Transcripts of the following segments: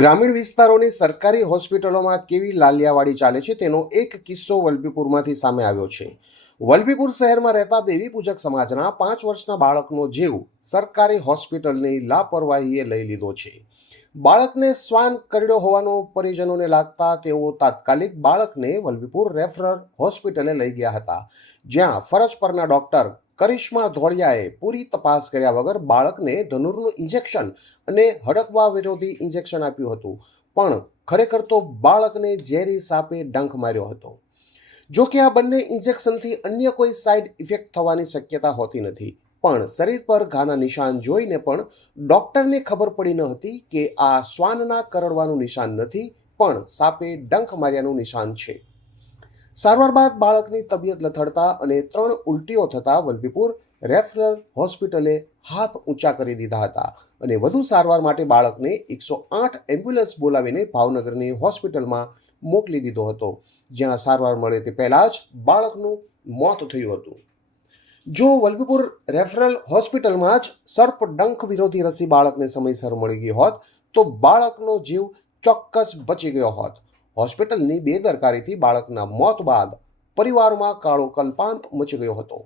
ગ્રામીણ વિસ્તારોની સરકારી હોસ્પિટલોમાં કેવી લાલિયાવાડી ચાલે છે તેનો એક કિસ્સો વલભીપુરમાંથી સામે આવ્યો છે. વલભીપુર શહેરમાં રહેતા દેવી પૂજક સમાજના પાંચ વર્ષના બાળકનો જીવ સરકારી હોસ્પિટલની લાપરવાહીએ લઈ લીધો છે. બાળકને શ્વાન કરડ્યો હોવાનો પરિજનોને લાગતા તેઓ તાત્કાલિક બાળકને વલભીપુર રેફરલ હોસ્પિટલે લઈ ગયા હતા, જ્યાં ફરજ પરના ડોક્ટર કરિશ્મા ધોળિયાએ પૂરી તપાસ કર્યા વગર બાળકને ધનુરનું ઇન્જેક્શન અને હડકવા વિરોધી ઇન્જેક્શન આપ્યું હતું. પણ ખરેખર તો બાળકને ઝેરી સાપે ડંખ માર્યો હતો. જો કે આ બંને ઇન્જેક્શનથી અન્ય કોઈ સાઇડ ઇફેક્ટ થવાની શક્યતા હોતી નથી. પણ શરીર પર ઘાના નિશાન જોઈને પણ ડૉક્ટરને ખબર પડી ન હતી કે આ શ્વાનના કરડવાનું નિશાન નથી, પણ સાપે ડંખ માર્યાનું નિશાન છે. સારવાર બાદ બાળકની તબિયત લથડતા અને ત્રણ ઉલટીઓ થતાં વલભીપુર રેફરલ હોસ્પિટલે હાથ ઊંચા કરી દીધા હતા અને વધુ સારવાર માટે બાળકને એકસો આઠ એમ્બ્યુલન્સ બોલાવીને ભાવનગરની હોસ્પિટલમાં મોકલી દીધો હતો. જ્યાં સારવાર મળે તે પહેલાં જ બાળકનું મોત થયું હતું. જો વલભીપુર રેફરલ હોસ્પિટલમાં જ સર્પ ડંખ વિરોધી રસી બાળકને સમયસર મળી ગઈ હોત, તો બાળકનો જીવ ચોક્કસ બચી ગયો હોત. હોસ્પિટલની બેદરકારીથી બાળકના મોત બાદ પરિવારમાં કાળો કલ્પાંત મચી ગયો હતો.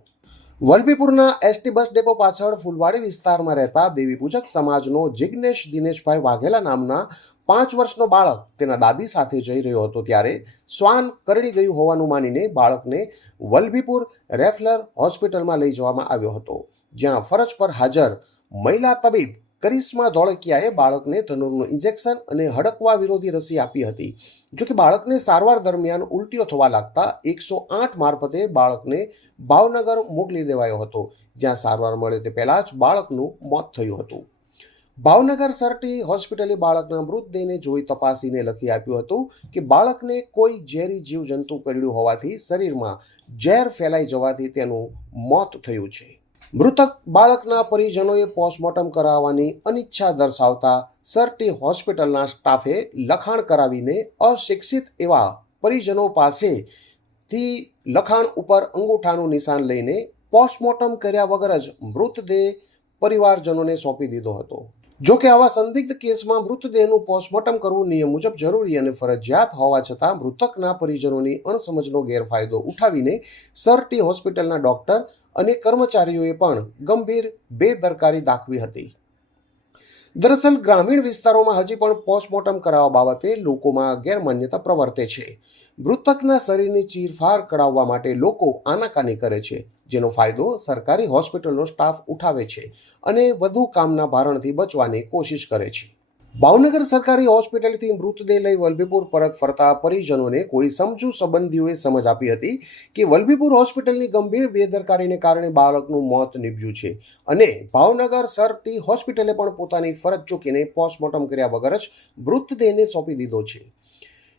વલભીપુરના એસટી બસ ડેપો પાછળ ફૂલવાડી વિસ્તારમાં રહેતા દેવી પૂજક સમાજનો જિગ્નેશ દિનેશભાઈ વાઘેલા નામના પાંચ વર્ષનો બાળક તેના દાદી સાથે જઈ રહ્યો હતો ત્યારે શ્વાન કરડી ગયું હોવાનું માનીને બાળકને વલભીપુર રેફલર હોસ્પિટલમાં લઈ જવામાં આવ્યો હતો, જ્યાં ફરજ પર હાજર મહિલા તબીબ કરિશ્મા ધોળકિયાએ બાળકને ધનુરનું ઇન્જેક્શન અને હડકવા વિરોધી રસી આપી હતી. જોકે બાળકને સારવાર દરમિયાન ઉલટીઓ થવા લાગતા એકસો આઠ મારફતે બાળકને ભાવનગર મોકલી દેવાયો હતો, જ્યાં સારવાર મળે તે પહેલાં જ બાળકનું મોત થયું હતું. ભાવનગર સરટી હોસ્પિટલે બાળકના મૃતદેહને જોઈ તપાસીને લખી આપ્યું હતું કે બાળકને કોઈ ઝેરી જીવજંતુ કરડ્યું હોવાથી શરીરમાં ઝેર ફેલાઈ જવાથી તેનું મોત થયું છે. મૃતક બાળકના પરિજનોએ પોસ્ટમોર્ટમ કરાવવાની અનિચ્છા દર્શાવતા સરટી હોસ્પિટલના સ્ટાફે લખાણ કરાવીને અશિક્ષિત એવા પરિજનો પાસેથી લખાણ ઉપર અંગૂઠાનું નિશાન લઈને પોસ્ટમોર્ટમ કર્યા વગર જ મૃતદેહ પરિવારજનોને સોંપી દીધો હતો. જો કે આવા સંદિગ્ધ કેસમાં મૃતદેહનું પોસ્ટમોર્ટમ કરવું નિયમ મુજબ જરૂરી અને ફરજિયાત હોવા છતાં મૃતકના પરિજનોની અણસમજનો ગેરફાયદો ઉઠાવીને સરટી હોસ્પિટલના ડોક્ટર અને કર્મચારીઓએ પણ ગંભીર બેદરકારી દાખવી હતી. દરઅસલ ગ્રામીણ વિસ્તારોમાં હજી પણ પોસ્ટમોર્ટમ કરાવવા બાબતે લોકોમાં ગેરમાન્યતા પ્રવર્તે છે. મૃતકના શરીરની ચીરફાર કરાવવા માટે લોકો આનાકાની કરે છે, જેનો ફાયદો સરકારી હોસ્પિટલનો સ્ટાફ ઉઠાવે છે અને વધુ કામના ભારણથી બચવાની કોશિશ કરે છે. ભાવનગર સરકારી હોસ્પિટલથી મૃતદેહ લઈ વલભીપુર પરત ફરતા પરિજનોને કોઈ સમજુ સંબંધીઓએ સમજ આપી હતી કે વલભીપુર હોસ્પિટલની ગંભીર બેદરકારીને કારણે બાળકનું મોત નીપજ્યું છે અને ભાવનગર સરટી હોસ્પિટલે પણ પોતાની ફરજ ચૂકીને પોસ્ટમોર્ટમ કર્યા વગર જ મૃતદેહને સોંપી દીધો છે.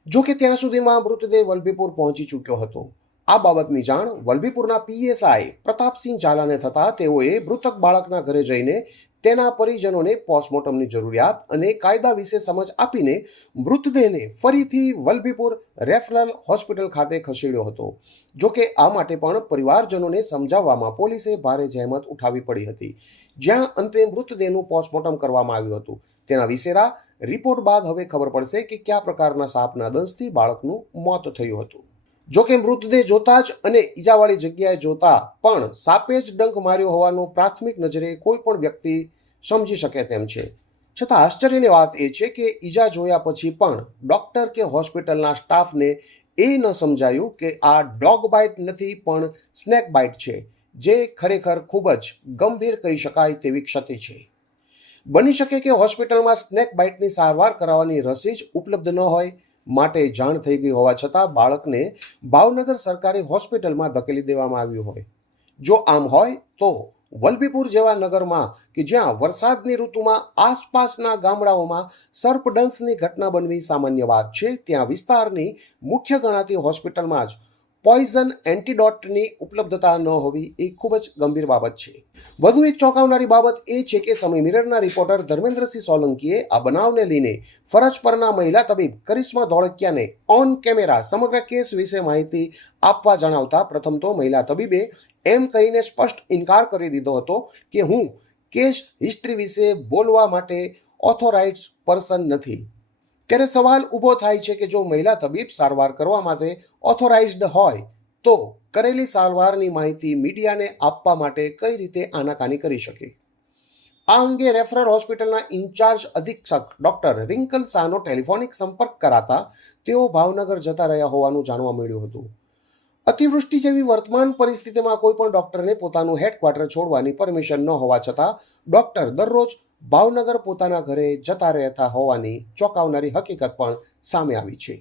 જો કે ત્યાં સુધીમાં મૃતદેહ વલભીપુર પહોંચી ચૂક્યો હતો. આ બાબતની જાણ વલભીપુરના પીએસઆઈ પ્રતાપસિંહ ઝાલાને થતાં તેઓએ મૃતક બાળકના ઘરે જઈને તેના પરિજનોને પોસ્ટમોર્ટમની જરૂરિયાત અને કાયદા વિશે સમજ આપીને મૃતદેહને ફરીથી વલભીપુર રેફરલ હોસ્પિટલ ખાતે ખસેડ્યો હતો. જોકે આ માટે પણ પરિવારજનોને સમજાવવામાં પોલીસે ભારે જહેમત ઉઠાવી પડી હતી. જ્યાં અંતે મૃતદેહનું પોસ્ટમોર્ટમ કરવામાં આવ્યું હતું. તેના વિશેરા રિપોર્ટ બાદ હવે ખબર પડશે કે કયા પ્રકારના સાપના દંશથી બાળકનું મોત થયું હતું. જો કે મૃતદેહ જોતા જ અને ઈજાવાળી જગ્યાએ જોતા પણ સાપે જ ડંખ માર્યો હોવાનું પ્રાથમિક નજરે કોઈ પણ વ્યક્તિ સમજી શકે તેમ છે. છતાં આશ્ચર્યની વાત એ છે કે ઈજા જોયા પછી પણ ડૉક્ટર કે હોસ્પિટલના સ્ટાફને એ ન સમજાયું કે આ ડોગ બાઇટ નથી પણ સ્નેક બાઇટ છે, જે ખરેખર ખૂબ જ ગંભીર કહી શકાય તેવી ક્ષતિ છે. બની શકે કે હોસ્પિટલમાં સ્નેક બાઇટની સારવાર કરાવવાની રસી જ ઉપલબ્ધ ન હોય માટે જાણ થઈ ગઈ હોવા છતાં બાળકને ભાવનગર સરકારી હોસ્પિટલમાં ધકેલી દેવામાં આવ્યું હોય. જો આમ હોય તો વલભીપુર જેવા નગરમાં કે જ્યાં વરસાદની ઋતુમાં આસપાસના ગામડાઓમાં સર્પડન્સની ઘટના બનવી સામાન્ય વાત છે, ત્યાં વિસ્તારની મુખ્ય ગણાતી હોસ્પિટલમાં જ પોઈઝન એન્ટીડોટની ઉપલબ્ધતા ન હોવી એ ખૂબ જ ગંભીર બાબત છે. વધુ એક ચોંકાવનારી બાબત એ છે કે સમય મિરરના રિપોર્ટર ધર્મેન્દ્રસિંહ સોલંકીએ આ બનાવને લઈને ફરજ પરના મહિલા તબીબ કરિશ્મા ધોળકિયાને ઓન કેમેરા સમગ્ર કેસ વિશે માહિતી આપવા જણાવતા પ્રથમ તો મહિલા તબીબે એમ કહીને સ્પષ્ટ ઇનકાર કરી દીધો હતો કે હું કેસ હિસ્ટ્રી વિશે બોલવા માટે ઓથોરાઇઝ પર્સન નથી. ત્યારે સવાલ ઊભો થાય છે કે જો મહિલા તબીબ સારવાર કરવા માટે ઓથોરાઇઝ્ડ હોય, તો કરેલી સારવારની માહિતી મીડિયાને આપવા માટે કઈ રીતે આનાકાની કરી શકે? આ અંગે રેફરલ હોસ્પિટલના ઇન્ચાર્જ અધિક્ષક ડોક્ટર રિંકલ શાહનો ટેલિફોનિક સંપર્ક કરાતા તેઓ ભાવનગર જતા રહ્યા હોવાનું જાણવા મળ્યું હતું. અતિવૃષ્ટિ જેવી વર્તમાન પરિસ્થિતિમાં કોઈ પણ ડોક્ટરને પોતાનું હેડક્વાર્ટર છોડવાની પરમિશન ન હોવા છતાં ડોક્ટર દરરોજ ભાવનગર પોતાના ઘરે જતા રહેતા હોવાની ચોંકાવનારી હકીકત પણ સામે આવી છે.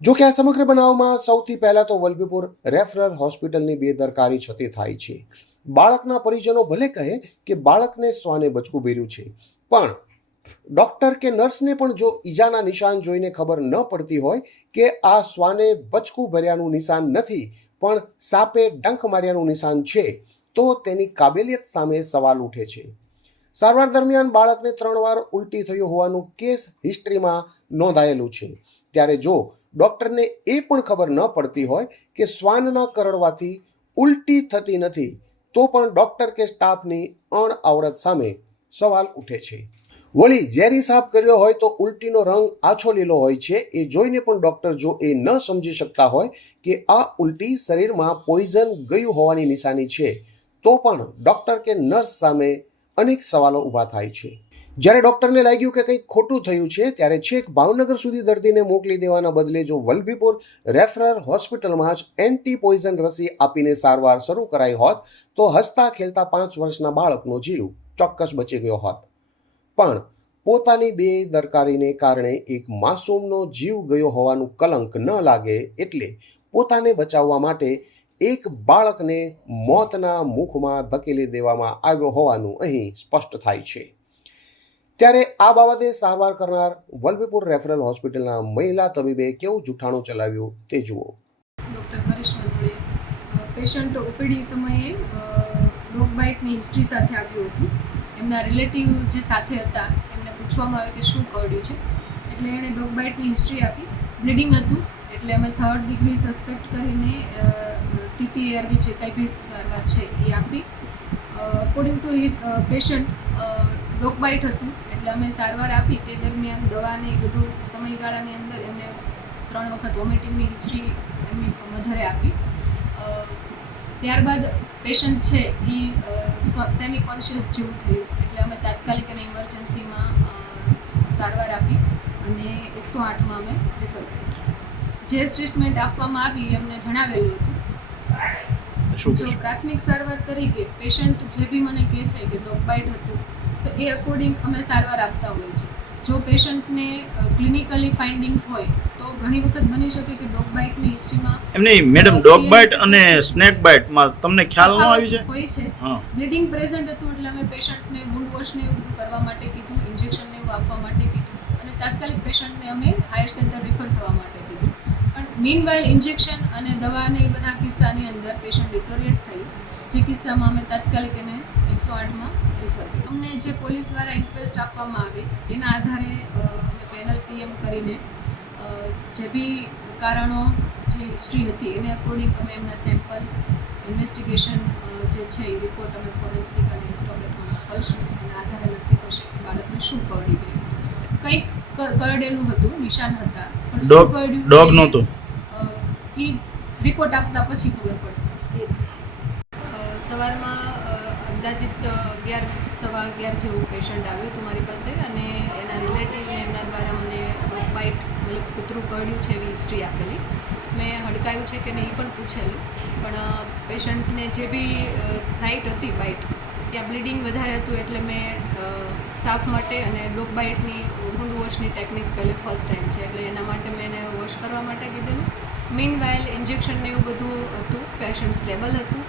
જો કે આ સમગ્ર બનાવમાં સૌથી પહેલા તો વલભીપુર રેફરલ હોસ્પિટલની બેદરકારી છતી થાય છે. બાળકના પરિજનો ભલે કહે કે બાળકને શ્વાને બચકું ભેર્યું છે, પણ ડોક્ટર કે નર્સને પણ જો ઈજાના નિશાન જોઈને ખબર ન પડતી હોય કે આ શ્વાને બચકું ભર્યાનું નિશાન નથી, પણ સાપે ડંખ માર્યાનું નિશાન છે, તો તેની કાબેલિયત સામે સવાલ ઉઠે છે. સારવાર દરમિયાન બાળકને ત્રણ વાર ઉલટી થયું હોવાનું કેસ હિસ્ટ્રીમાં નોંધાયેલું છે. ત્યારે જો ડૉક્ટરને એ પણ ખબર ન પડતી હોય કે શ્વાનના કરડવાથી ઉલટી થતી નથી, તો પણ ડૉક્ટર કે સ્ટાફની અણઆવડત સામે સવાલ ઉઠે છે. વળી ઝેરી સાફ કર્યો હોય તો ઉલટીનો રંગ આછો લીલો હોય છે. એ જોઈને પણ ડૉક્ટર જો એ ન સમજી શકતા હોય કે આ ઉલટી શરીરમાં પોઈઝન ગયું હોવાની નિશાની છે, તો પણ ડૉક્ટર કે નર્સ સામે અનેક સવાલો ઊભા થાય છે. જ્યારે ડૉક્ટરને લાગ્યું કે કંઈક ખોટું થયું છે, ત્યારે છેક ભાવનગર સુધી દર્દીને મોકલી દેવાના બદલે જો વલભીપુર રેફરલ હોસ્પિટલમાં જ એન્ટી પોઈઝન રસી આપીને સારવાર શરૂ કરાઈ હોત, તો હસતા ખેલતા પાંચ વર્ષના બાળકનો જીવ ચોક્કસ બચી ગયો હોત. પણ પોતાની બેદરકારીને કારણે એક માસૂમનો જીવ ગયો હોવાનું કલંક ન લાગે એટલે પોતાને બચાવવા માટે એક બાળકને મોતના મુખમાં ધકેલી દેવામાં આવ્યો હોવાનું અહીં સ્પષ્ટ થાય છે. ત્યારે આ બાબતે સારવાર કરનાર વલભીપુર રેફરલ હોસ્પિટલના મહિલા તબીબે કેવું જૂઠાણું ચલાવ્યું તે જુઓ. ડૉક્ટર કરિશ્મા પેશન્ટ ઓપીડી સમયે ડોગ બાઇટની હિસ્ટ્રી સાથે આવ્યું હતું. એમના રિલેટિવ જે સાથે હતા, એમને પૂછવામાં આવ્યું કે શું કરડ્યું છે? એટલે એણે ડોગ બાઇટની હિસ્ટ્રી આપી. બ્લીડિંગ હતું, એટલે અમે થર્ડ ડિગ્રી સસ્પેક્ટ કરીને ટીટીઆરવી જે કંઈ બી સારવાર છે એ આપી. According to his patient dog bite હતું, એટલે અમે સારવાર આપી. તે દરમિયાન દવાને એ બધું સમયગાળાની અંદર એમને ત્રણ વખત વોમિટિંગની હિસ્ટ્રી એમની મધરે આપી. ત્યારબાદ પેશન્ટ છે એ સેમી કોન્શિયસ જેવું થયું. એટલે અમે તાત્કાલિક અને ઇમરજન્સીમાં સારવાર આપી અને એકસો આઠમાં અમે રિફર કર્યું. જે ટ્રીટમેન્ટ આપવામાં આવી એમને જણાવેલું હતું. જો પ્રાથમિક સારવાર તરીકે પેશન્ટ જે બી મને કહે છે કે ડોગ બાઇટ હતું તો એ અકોર્ડિંગ અમે સારવાર આપતા હોઈએ છીએ જો પેશન્ટને ક્લિનિકલી ફાઇન્ડિંગ્સ હોય ઘણી વખત બની શકે કે ડોગ બાઇટની હિસ્ટ્રીમાં એમ નહીં મેડમ ડોગ બાઇટ અને સ્નેક બાઇટમાં તમને ખ્યાલ ન આવી છે હોય છે. બ્લીડિંગ પ્રેઝન્ટ હતું એટલે અમે પેશન્ટને વુન્ડ વોશને એવું કરવા માટે કીધું ઇન્જેક્શનને એવું આપવા માટે કીધું. અને તાત્કાલિક પેશન્ટને અમે હાયર સેન્ટર રિફર થવા માટે કીધું. પણ મીન વાઇલ ઇન્જેક્શન અને દવાને એ બધા કિસ્સાની અંદર પેશન્ટ ડિટોરિએટ થયું જે કિસ્સામાં અમે તાત્કાલિક એને એકસો આઠમાં રિફર કર્યું. અમને જે પોલીસ દ્વારા ઇન્ક્વેસ્ટ આપવામાં આવે એના આધારે અમે પેનલ પીએમ કરીને જે બી કારણો જે હિસ્ટ્રી હતી એને અકોર્ડિંગ અમે એમના સેમ્પલ ઇન્વેસ્ટિગેશન જે છે એ રિપોર્ટ અમે ફોરેન્સિક અને હિસ્ટોગ્રાફમાં મોકલશું. એના આધારે નક્કી થશે કે બાળકને શું કરડી ગયું હતું. કંઈક કર- કરડેલું હતું નિશાન હતા પણ શું કરડ્યું ડોગ એ, નહોતું. અ, એ રિપોર્ટ આપતા પછી ખબર પડશે. સવારમાં અંદાજિત અગિયાર સવા અગિયાર જેવું પેશન્ટ આવ્યું હતું મારી પાસે અને એના રિલેટિવને એમના દ્વારા મને બાઇટ મતલબ કૂતરું કરડ્યું છે એવી હિસ્ટ્રી આપેલી. મેં હડકાયું છે કે નહીં એ પણ પૂછેલું. પણ પેશન્ટને જે બી સાઇટ હતી બાઇટ ત્યાં બ્લીડિંગ વધારે હતું એટલે મેં સાફ માટે અને ડોગ બાઇટની વુન્ડ વોશની ટેકનિક પહેલે ફર્સ્ટ ટાઈમ છે. એટલે એના માટે મેં એને વોશ કરવા માટે કીધેલું. મીન વાઇલ ઇન્જેક્શન ને એવું બધું હતું પેશન્ટ સ્ટેબલ હતું.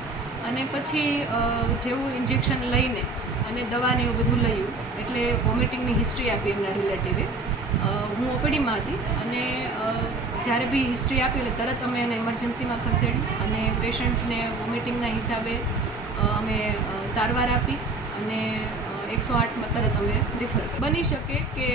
અને પછી જેવું ઇન્જેક્શન લઈને અને દવાને એવું બધું લયું, એટલે વોમિટિંગની હિસ્ટ્રી આપી એમના રિલેટિવે હું ઓપીડીમાં હતી અને જ્યારે બી હિસ્ટ્રી આપી એટલે તરત અમે એને ઇમરજન્સીમાં ખસેડી અને પેશન્ટને વોમિટિંગના હિસાબે અમે સારવાર આપી અને એકસો આઠમાં તરત અમે રિફર બની શકે કે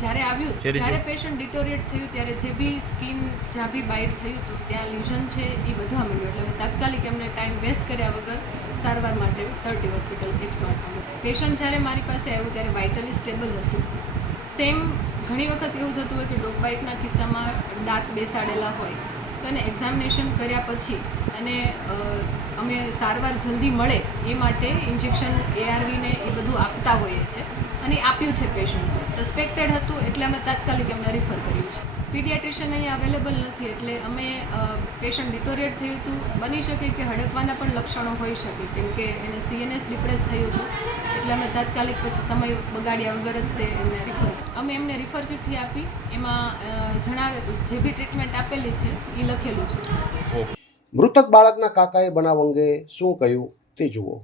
જ્યારે આવ્યું જ્યારે પેશન્ટ ડિટોરિએટ થયું ત્યારે જે બી સ્કીન જ્યાં બી બાઇટ થયું હતું ત્યાં લ્યુઝન છે એ વધવા મળ્યું. એટલે મેં તાત્કાલિક એમને ટાઈમ વેસ્ટ કર્યા વગર સારવાર માટે સર્ટી હોસ્પિટલ એકસો આઠમાં પેશન્ટ જ્યારે મારી પાસે આવ્યું ત્યારે વાઇટલી સ્ટેબલ હતું. સેમ ઘણી વખત એવું થતું હોય કે ડોગ બાઇટના કિસ્સામાં દાંત બેસાડેલા હોય તો એને એક્ઝામિનેશન કર્યા પછી અને અમે સારવાર જલ્દી મળે એ માટે ઇન્જેક્શન એઆરવીને એ બધું આપતા હોઈએ છીએ અને આપ્યું છે પેશન્ટને સસ્પેક્ટેડ હતું એટલે અમે તાત્કાલિક એમને રિફર કર્યું છે. પીડિયાટ્રિશિયન અહીંયા અવેલેબલ નથી એટલે અમે પેશન્ટ ડિટોરિયટ થયું હતું. બની શકે કે હડકવાના પણ લક્ષણો હોઈ શકે કેમ કે એને સીએનએસ ડિપ્રેસ થયું હતું. એટલે અમે તાત્કાલિક પછી સમય બગાડ્યા વગર જ તે એમને રિફર અમે એમને રિફર ચિઠ્ઠી આપી. એમાં જણાવે જે બી ટ્રીટમેન્ટ આપેલી છે એ લખેલું છે. મૃતક બાળકના કાકાએ બનાવ અંગે શું કહ્યું તે જુઓ.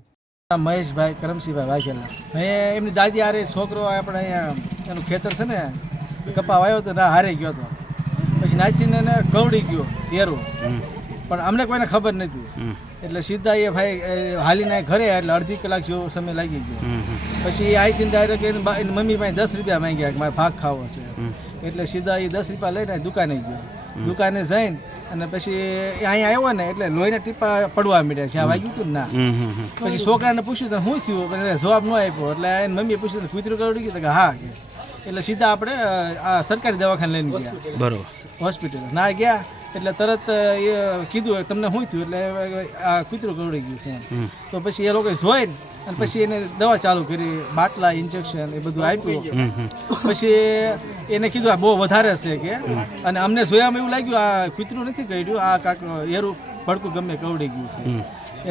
મહેશભાઈ કરમસિંહભાઈ વાઘેલા. અહીંયા એમની દાદી આરે છોકરો આપણે અહીંયા એનું ખેતર છે ને કપા વાવ્યો તો ના હારે ગયો હતો પછી નાચીને એને કવડી ગયો એરું. પણ અમને કોઈને ખબર નથી એટલે સીધા એ ભાઈ એ હાલીને ઘરે એટલે અડધી કલાક જેવો સમય લાગી ગયો. પછી અહીંથી ડાયરેક્ટ એને મમ્મી પાસે દસ રૂપિયા માંગ્યા કે મારે ભાગ ખાવો છે. એટલે સીધા એ દસ રૂપિયા લઈને દુકાને ગયો. દુકાને જઈને અને પછી અહીંયા આવ્યો ને એટલે લોહીના ટીપા પડવા માંડ્યા આ વાગ્યું હતું ના પછી છોકરાને પૂછ્યું તો શું થયું? જવાબ ન આપ્યો. એટલે મમ્મીએ પૂછ્યું તો કૂતરું ગયું? કે હા કે. એટલે સીધા આપણે આ સરકારી દવાખાને લઈને ગયા. બરોબર. હોસ્પિટલ ના ગયા એટલે તરત એ કીધું તમને શું થયું? એટલે આ કૂતરું ગવડી ગયું છે. તો પછી એ લોકો જોઈ અને પછી એને દવા ચાલુ કરી બાટલા ઇન્જેક્શન એ બધું આપ્યું. પછી એને કીધું આ બહુ વધારે છે કે. અને અમને જોયામાં એવું લાગ્યું આ કૂતરું નથી કર્યું આ કાંક એરું પડકું ગમે કવડી ગયું છે.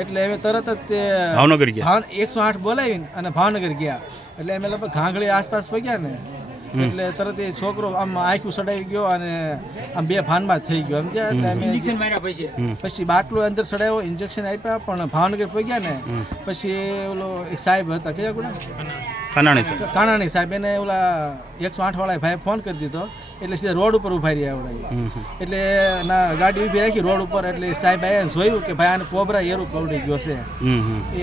એટલે અમે તરત જ તે ભાવનગર ગયા? એકસો આઠ બોલાવીને અને ભાવનગર ગયા. એટલે અમે લગભગ ઘાંઘળી આસપાસ પગ્યા ને એટલે તરત એ છોકરો આમ આંખું સડાઈ ગયો અને આમ બે ભાનમાં થઈ ગયો. સમજ્યા એટલે અમે પછી? બાટલો અંદર સડાયો ઇન્જેક્શન આપ્યા પણ ભાવનગર પહોંચ્યા ને પછી ઓલો એક સાહેબ હતા કયા ગુના? કાનાણી સાહેબ. કાનાણી સાહેબ એને ઓલા એકસો આઠ વાળા ભાઈ ફોન કરી દીધો એટલે સીધા રોડ ઉપર ઊભા રહ્યા આવડા એટલે ના ગાડી ઊભી રાખી રોડ ઉપર એટલે સાહેબ આયા જોયું કે ભાઈ આને કોબરા એરું કવડી ગયો છે.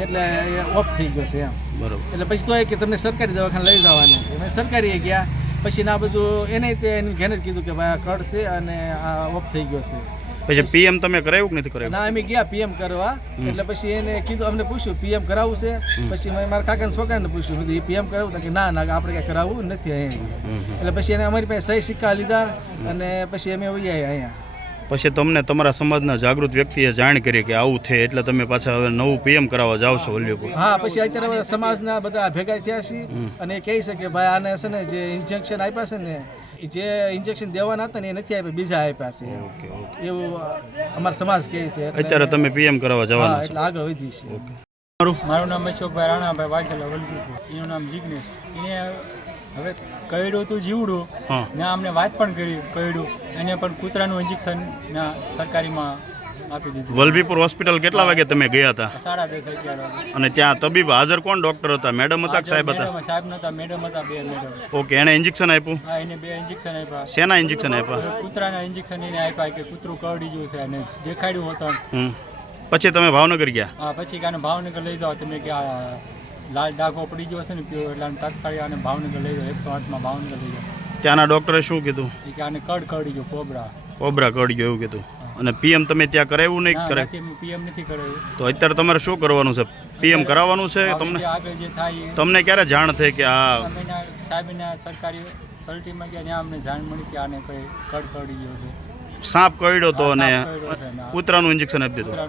એટલે એ ઓફ થઈ ગયો છે એમ. બરોબર. એટલે પછી તો એ કે તમને સરકારી દવાખાને લઈ જવાને. અમે સરકારીએ ગયા. પછી ના બધું એને તે એને ઘેને જ કીધું કે ભાઈ આ કડ છે અને આ ઓફ થઈ ગયો છે. પછી પીએમ તમે કરાવ્યું કે નથી કરાવ્યું ના અમે ગયા પીએમ કરવા. એટલે પછી એને કીધું અમને પૂછ્યું પીએમ કરાવવું છે? પછી મેં મારા કાકાને છોકરાને પૂછ્યું મેં કીધું, પીએમ કરાવવું કે ના ના આપણે કાંઈ કરાવવું નથી અહીંયા. એટલે પછી એને અમારી પાસે સહી સિક્કા લીધા અને પછી અમે વહી આવ્યા અહીંયા. પછી તમને તમારા સમાજના જાગૃત વ્યક્તિએ જાણ કરી કે આવું છે એટલે તમે પાછા હવે નવું પીએમ કરાવવા જાવ છો વલ્લભપુર. હા પછી અત્યારે સમાજના બધા ભેગા થયા છે અને કહે છે કે ભાઈ આને છે ને જે ઇન્જેક્શન આપ્યા છે ને જે ઇન્જેક્શન દેવાના હતા ને એ નથી આપ્યા બીજા આપ્યા છે. એવું અમારો સમાજ કહે છે. અત્યારે તમે પીએમ કરાવવા હા જવાના એટલે આગળ વધી છે. મારું મારું નામ અશોકભાઈ રાણાભાઈ વાઘેલા વલભીપુર. એનું નામ જીગ્નેશ. એને હવે કયડું તું જીવડું. હા. ને અમને વાત પણ કરી કયડું. એને પણ કૂતરાનું ઇન્જેક્શન ના સરકારીમાં વલભીપુર હોસ્પિટલ કેટલા વાગે તમે ગયા હતા? સાડા દસ અગિયાર અને ત્યાં તબીબ હાજર કોણ ડોક્ટર હતા? મેડમ હતા સાહેબ હતા? સાહેબ નહોતા મેડમ હતા બે મેડમ ઓકે એને ઇન્જેક્શન આપ્યું? હા એને બે ઇન્જેક્શન આપ્યા. શેના ઇન્જેક્શન આપ્યા? કુતરાના ઇન્જેક્શન એને આપ્યા કે કૂતરું કરડી ગયું છે અને દેખાડ્યું હતું પછી તમે ભાવનગર ગયા? હા પછી કાને ભાવનગર લઈ જાઓ. તમે કે લાલ ડાઘો પડી ગયો છે ને પીવો એટલે તાત્કાલિક આને ભાવનગર લઈ જાઓ. એકસો આઠમાં ભાવનગર લઈ જાઓ. ત્યાંના ડોક્ટરે શું કીધું? કે આને કડ કરડી ગયો કોબરા. કોબરા કરડી ગયો એવું કીધું. અને પીએમ તમે ત્યાં કરાવ્યું નહીં કરે પીએમ નથી કરાવ્યું. તો અત્યારે તમારે શું કરવાનું છે? પીએમ કરાવવાનું છે તમને? તમને ક્યારે જાણ થઈ કે આ સાહેબના સરકારી સલટીમાં ગયા ત્યાં અમને જાણ મળી કે આને કઈ કડ ગયો છે. સાપ કરડ્યો તો અને કૂતરાનું ઇન્જેક્શન આપી દીધું.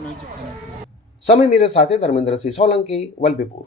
સમી મીરે સાથે ધર્મેન્દ્રસિંહ સોલંકી વલભીપુર.